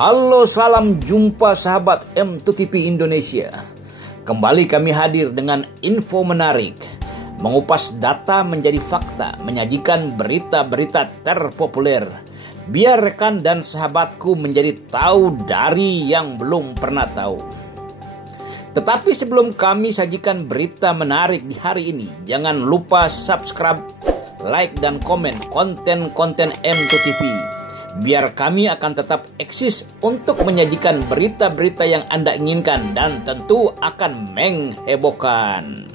Halo, salam jumpa sahabat M2TV Indonesia. Kembali kami hadir dengan info menarik, mengupas data menjadi fakta, menyajikan berita-berita terpopuler, biar rekan dan sahabatku menjadi tahu dari yang belum pernah tahu. Tetapi sebelum kami sajikan berita menarik di hari ini, jangan lupa subscribe, like, dan komen konten-konten M2TV. Biar kami akan tetap eksis untuk menyajikan berita-berita yang Anda inginkan dan tentu akan menghebohkan.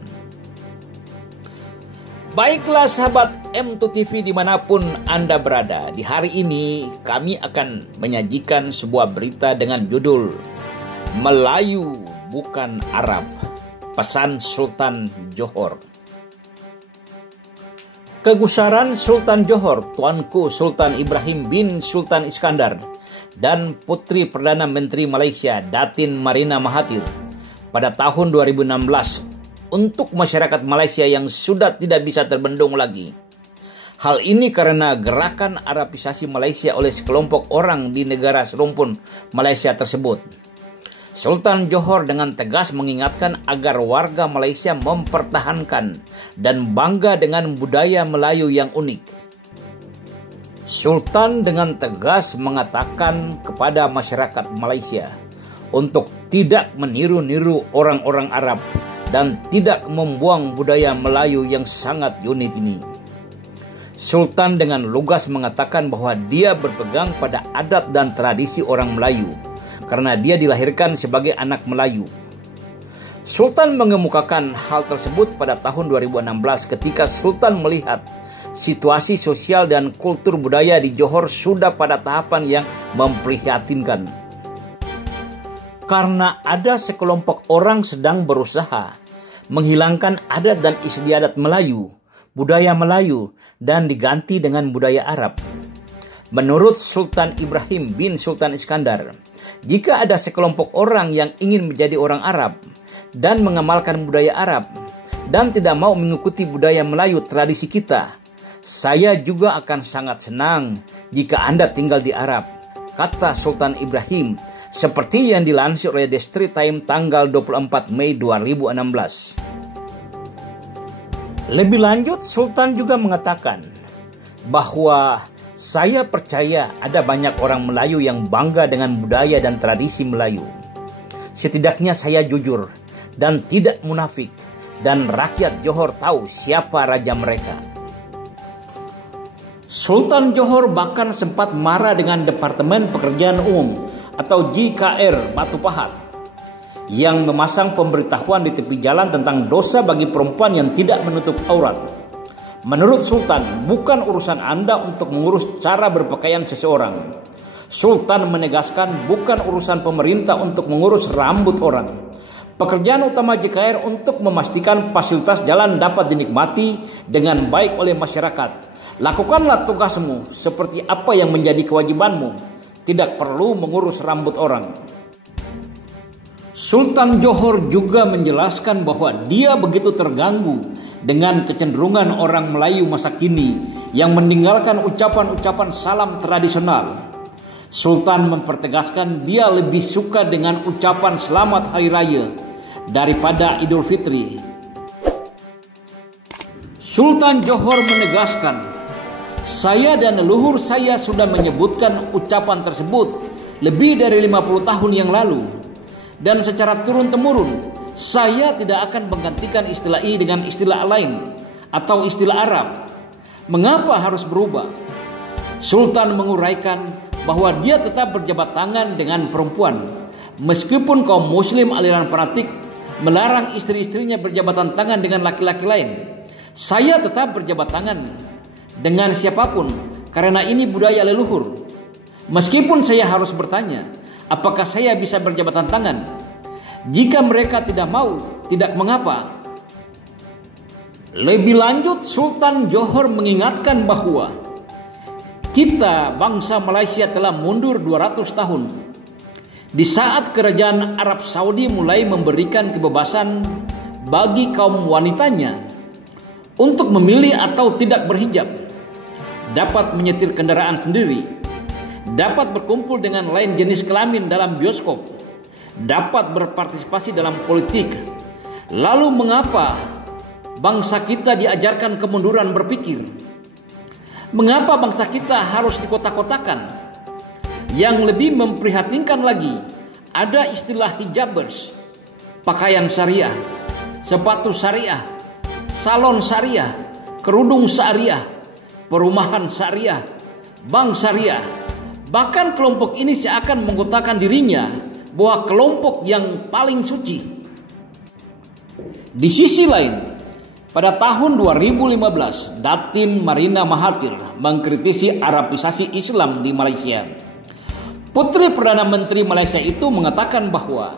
Baiklah sahabat M2TV dimanapun Anda berada, di hari ini kami akan menyajikan sebuah berita dengan judul Melayu bukan Arab, pesan Sultan Johor. Kegusaran Sultan Johor, Tuanku Sultan Ibrahim bin Sultan Iskandar, dan Putri Perdana Menteri Malaysia Datin Marina Mahathir pada tahun 2016 untuk masyarakat Malaysia yang sudah tidak bisa terbendung lagi. Hal ini karena gerakan Arabisasi Malaysia oleh sekelompok orang di negara serumpun Malaysia tersebut. Sultan Johor dengan tegas mengingatkan agar warga Malaysia mempertahankan dan bangga dengan budaya Melayu yang unik. Sultan dengan tegas mengatakan kepada masyarakat Malaysia untuk tidak meniru-niru orang-orang Arab dan tidak membuang budaya Melayu yang sangat unik ini. Sultan dengan lugas mengatakan bahwa dia berpegang pada adat dan tradisi orang Melayu karena dia dilahirkan sebagai anak Melayu. Sultan mengemukakan hal tersebut pada tahun 2016 ketika Sultan melihat situasi sosial dan kultur budaya di Johor sudah pada tahapan yang memprihatinkan. Karena ada sekelompok orang sedang berusaha menghilangkan adat dan istiadat Melayu, budaya Melayu, dan diganti dengan budaya Arab. Menurut Sultan Ibrahim bin Sultan Iskandar, jika ada sekelompok orang yang ingin menjadi orang Arab dan mengamalkan budaya Arab dan tidak mau mengikuti budaya Melayu tradisi kita, saya juga akan sangat senang jika Anda tinggal di Arab, kata Sultan Ibrahim, seperti yang dilansir oleh The Straits Times tanggal 24 Mei 2016. Lebih lanjut, Sultan juga mengatakan bahwa saya percaya ada banyak orang Melayu yang bangga dengan budaya dan tradisi Melayu. Setidaknya saya jujur dan tidak munafik, dan rakyat Johor tahu siapa raja mereka. Sultan Johor bahkan sempat marah dengan Departemen Pekerjaan Umum atau JKR Batu Pahat yang memasang pemberitahuan di tepi jalan tentang dosa bagi perempuan yang tidak menutup aurat. Menurut Sultan, bukan urusan Anda untuk mengurus cara berpakaian seseorang. Sultan menegaskan bukan urusan pemerintah untuk mengurus rambut orang. Pekerjaan utama JKR untuk memastikan fasilitas jalan dapat dinikmati dengan baik oleh masyarakat. Lakukanlah tugasmu seperti apa yang menjadi kewajibanmu. Tidak perlu mengurus rambut orang. Sultan Johor juga menjelaskan bahwa dia begitu terganggu dengan kecenderungan orang Melayu masa kini yang meninggalkan ucapan-ucapan salam tradisional. Sultan mempertegaskan dia lebih suka dengan ucapan selamat hari raya daripada Idul Fitri. Sultan Johor menegaskan, saya dan leluhur saya sudah menyebutkan ucapan tersebut lebih dari 50 tahun yang lalu, dan secara turun-temurun saya tidak akan menggantikan istilah ini dengan istilah lain atau istilah Arab. Mengapa harus berubah? Sultan menguraikan bahwa dia tetap berjabat tangan dengan perempuan, meskipun kaum muslim aliran fanatik melarang istri-istrinya berjabatan tangan dengan laki-laki lain. Saya tetap berjabat tangan dengan siapapun karena ini budaya leluhur. Meskipun saya harus bertanya, apakah saya bisa berjabatan tangan? Jika mereka tidak mau, tidak mengapa. Lebih lanjut, Sultan Johor mengingatkan bahwa kita bangsa Malaysia telah mundur 200 tahun. Di saat kerajaan Arab Saudi mulai memberikan kebebasan bagi kaum wanitanya untuk memilih atau tidak berhijab, dapat menyetir kendaraan sendiri, dapat berkumpul dengan lain jenis kelamin dalam bioskop, dapat berpartisipasi dalam politik. Lalu mengapa bangsa kita diajarkan kemunduran berpikir? Mengapa bangsa kita harus dikotak-kotakan? Yang lebih memprihatinkan lagi, ada istilah hijabers, pakaian syariah, sepatu syariah, salon syariah, kerudung syariah, perumahan syariah, bank syariah. Bahkan kelompok ini seakan mengkotakkan dirinya bahwa kelompok yang paling suci. Di sisi lain, pada tahun 2015, Datin Marina Mahathir mengkritisi Arabisasi Islam di Malaysia. Putri Perdana Menteri Malaysia itu mengatakan bahwa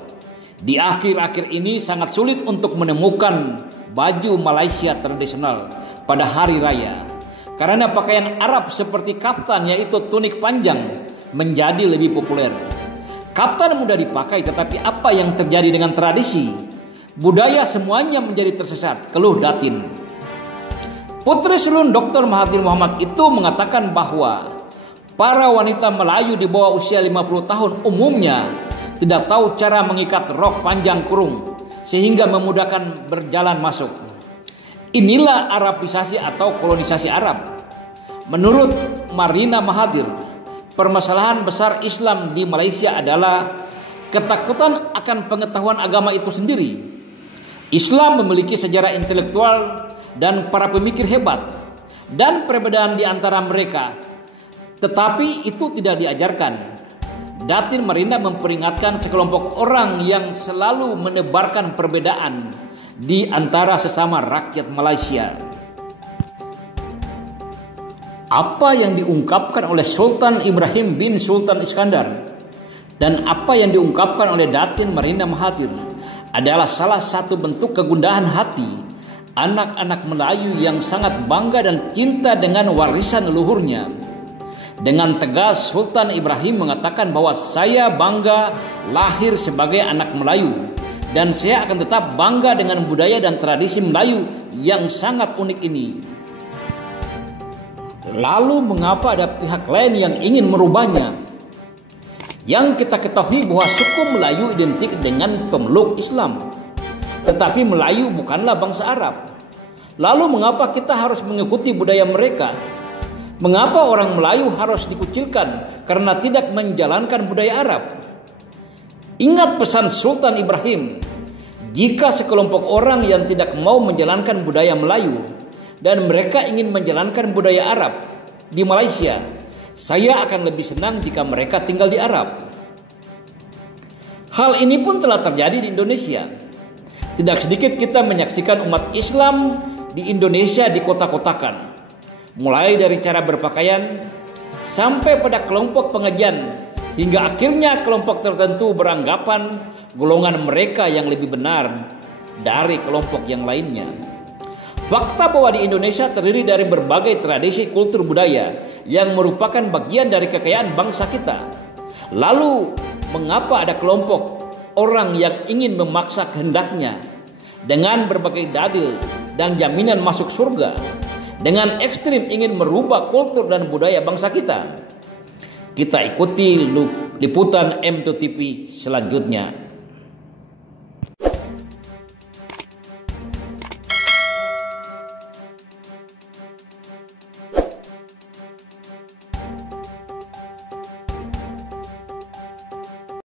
di akhir-akhir ini sangat sulit untuk menemukan baju Malaysia tradisional pada hari raya, karena pakaian Arab seperti kaftan, yaitu tunik panjang, menjadi lebih populer. Kaftan mudah dipakai, tetapi apa yang terjadi dengan tradisi? Budaya semuanya menjadi tersesat, keluh Datin. Putri Sulung Dr. Mahathir Mohamad itu mengatakan bahwa para wanita Melayu di bawah usia 50 tahun umumnya tidak tahu cara mengikat rok panjang kurung sehingga memudahkan berjalan masuk. Inilah Arabisasi atau kolonisasi Arab. Menurut Marina Mahathir, permasalahan besar Islam di Malaysia adalah ketakutan akan pengetahuan agama itu sendiri. Islam memiliki sejarah intelektual dan para pemikir hebat dan perbedaan di antara mereka, tetapi itu tidak diajarkan. Datin Marina memperingatkan sekelompok orang yang selalu menebarkan perbedaan di antara sesama rakyat Malaysia. Apa yang diungkapkan oleh Sultan Ibrahim bin Sultan Iskandar dan apa yang diungkapkan oleh Datin Marina Mahathir adalah salah satu bentuk kegundahan hati anak-anak Melayu yang sangat bangga dan cinta dengan warisan leluhurnya. Dengan tegas Sultan Ibrahim mengatakan bahwa saya bangga lahir sebagai anak Melayu dan saya akan tetap bangga dengan budaya dan tradisi Melayu yang sangat unik ini. Lalu mengapa ada pihak lain yang ingin merubahnya? Yang kita ketahui bahwa suku Melayu identik dengan pemeluk Islam, tetapi Melayu bukanlah bangsa Arab. Lalu mengapa kita harus mengikuti budaya mereka? Mengapa orang Melayu harus dikucilkan karena tidak menjalankan budaya Arab? Ingat pesan Sultan Ibrahim, jika sekelompok orang yang tidak mau menjalankan budaya Melayu dan mereka ingin menjalankan budaya Arab di Malaysia, saya akan lebih senang jika mereka tinggal di Arab. Hal ini pun telah terjadi di Indonesia. Tidak sedikit kita menyaksikan umat Islam di Indonesia dikotak-kotakan. Mulai dari cara berpakaian sampai pada kelompok pengajian, hingga akhirnya kelompok tertentu beranggapan golongan mereka yang lebih benar dari kelompok yang lainnya. Fakta bahwa di Indonesia terdiri dari berbagai tradisi kultur budaya yang merupakan bagian dari kekayaan bangsa kita. Lalu mengapa ada kelompok orang yang ingin memaksa kehendaknya dengan berbagai dalil dan jaminan masuk surga, dengan ekstrim ingin merubah kultur dan budaya bangsa kita? Kita ikuti liputan M2 TV selanjutnya.